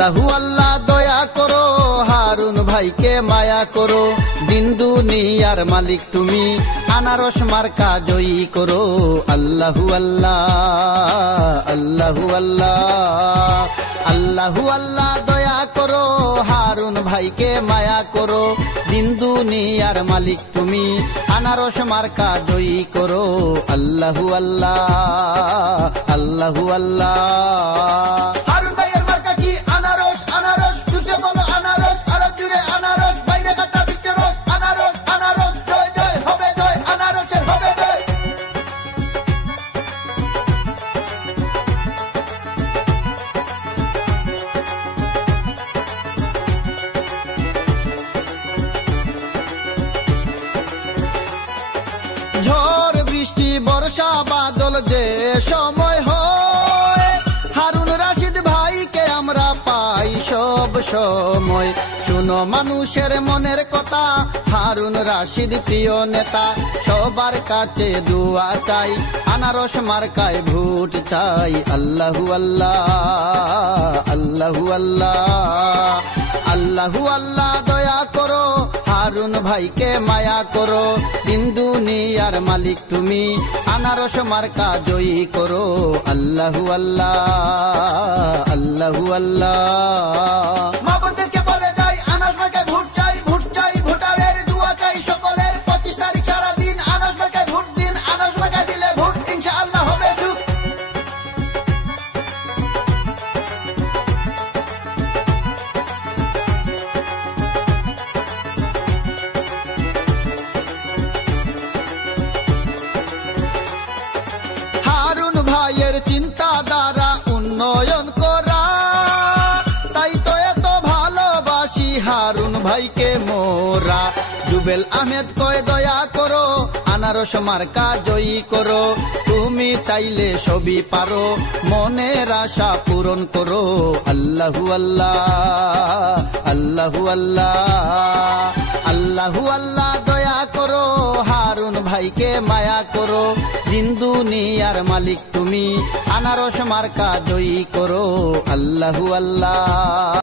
আল্লাহু আল্লাহ দয়া করো, হারুন ভাইকে মায়া করো, দিন দুনিয়ার মালিক তুমি, আনারস মার্কা জয়ী করো। আল্লাহু আল্লাহ, আল্লাহু আল্লাহ, আল্লাহু আল্লাহ দয়া করো, হারুন ভাইকে মায়া করো, দিন দুনিয়ার মালিক তুমি, আনারস মার্কা জয়ী করো। আল্লাহু আল্লাহ, আল্লাহু আল্লাহ। হারুন ভাইয়ের মার্কা কি? আনারস, আনারস, জুড়ে বলো আনারস, আরো জুড়ে আনারস, বাইরে কাটা ভিতরে রস, আনারস, আনারস, জয় জয় হবে জয়, আনারসের হবে জয়। ঝড় বৃষ্টি বর্ষা বাদল যে সময় হয়, হারুন রাশিদ ভাইকে আমরা পাই সব সময়। শুনো মানুষের মনের কথা, হারুন রাশিদ প্রিয় নেতা, সবার কাছে দোয়া চাই, আনারস মার্কায় ভোট চাই। আল্লাহু আল্লাহ, আল্লাহু আল্লাহ, আল্লাহু আল্লাহ দয়া করো, হারুন ভাইকে মায়া করো, দিন দুনিয়ার মালিক তুমি, আনারস মার্কা জয়ী করো। আল্লাহু আল্লাহ, আল্লাহু আল্লাহ। মা বোনদেরকে বলে যাই, আনারস মার্কায় ভোট চাই, ভোট চাই, ভোটারের দোয়া চাই সকলের, 25 তারিখ সারাদিন আনারস মার্কায় ভোট দিন, আনারস মার্কায় দিলে ভোট ইনশাআল্লাহ হবে সুখ। হারুন ভাইয়ের চিন্তাধারা উন্নয়ন করা, তাই তো এত ভালোবাসি হারুন ভাইকে মোরা। জুবেল আহমেদ কয় দয়া করো, আনারস মার্কা জয়ী করো, তুমি চাইলে সবই পারো, মনের আশা পূরণ করো। আল্লাহু আল্লাহ, আল্লাহু আল্লাহ, আল্লাহু আল্লাহ দয়া করো, হারুন ভাইকে মায়া করো, দিন দুনিয়ার মালিক তুমি, আনারস মার্কা জয়ী করো। আল্লাহু আল্লাহ।